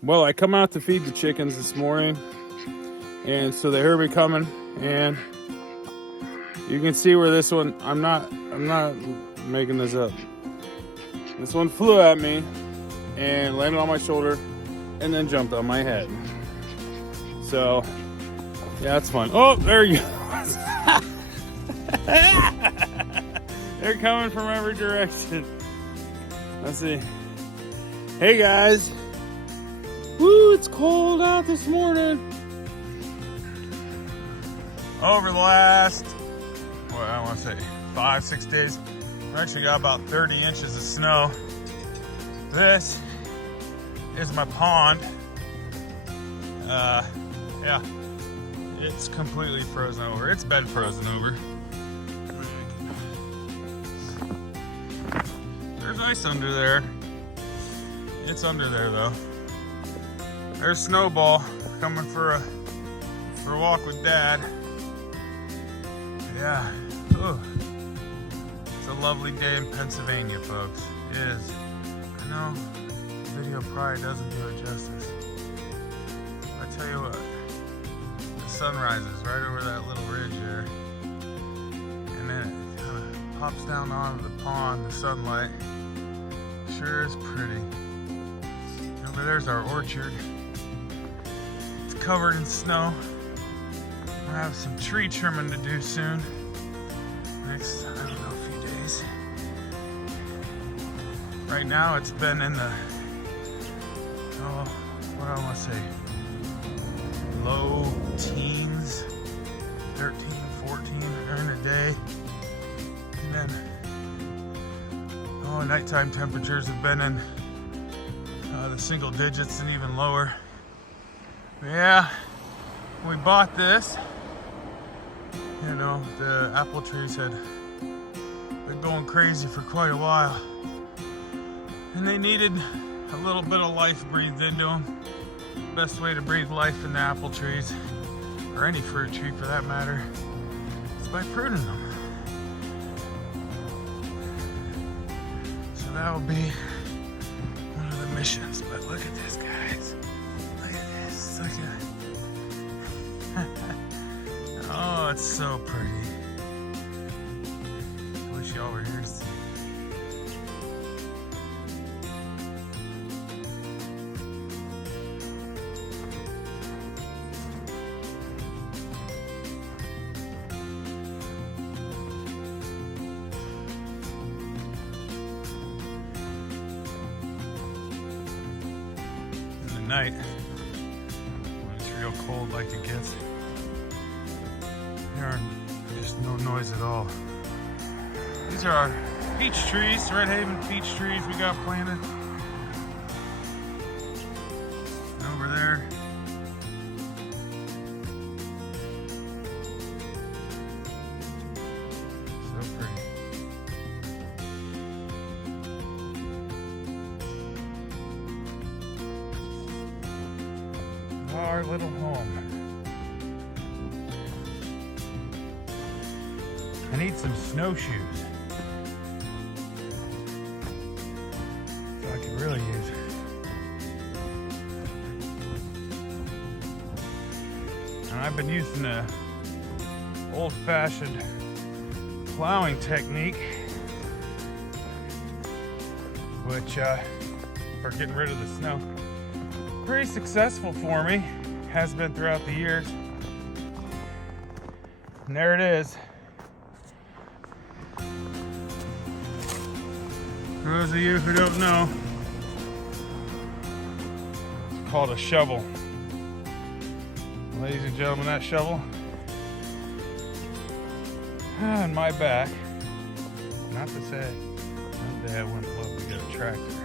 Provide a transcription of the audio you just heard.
Well, I come out to feed the chickens this morning, and so they heard me coming, and you can see where this one, I'm not making this up. This one flew at me and landed on my shoulder and then jumped on my head. So, yeah, that's fun. Oh, there you go. They're coming from every direction. Let's see. Hey guys. Woo, it's cold out this morning. Over the last, I want to say 5-6 days, we actually got about 30 inches of snow. This is my pond. Yeah, it's completely frozen over. It's been frozen over. There's ice under there. It's under there though. There's Snowball coming for a walk with Dad. Yeah. Ooh. It's a lovely day in Pennsylvania, folks. It is. I know the video probably doesn't do it justice. I tell you what, the sun rises right over that little ridge there, and then it kind of pops down onto the pond, the sunlight. Sure is pretty. Over there's our orchard. It's covered in snow. We'll have some tree trimming to do soon. Next, I don't know, a few days. Right now it's been in the, what do I want to say, low teens, 13, 14 during the day. And then, nighttime temperatures have been in the single digits and even lower. But yeah, we bought this. You know, the apple trees had been going crazy for quite a while. And they needed a little bit of life breathed into them. Best way to breathe life into apple trees, or any fruit tree for that matter, is by pruning them. So that will be one of the missions. But look at this, guys. Look at this. Look at it. Oh, it's so pretty. I wish y'all were here to see. Night when it's real cold like it gets, there are just no noise at all. These are our peach trees, Red Haven peach trees we got planted. And over there, so pretty. Our little home. I need some snowshoes. So I could really use it. And I've been using the old-fashioned plowing technique, which for getting rid of the snow. Pretty successful for me, has been throughout the years. And there it is. For those of you who don't know, it's called a shovel. Ladies and gentlemen, that shovel on my back. Not to say one day I wouldn't love to get a tractor.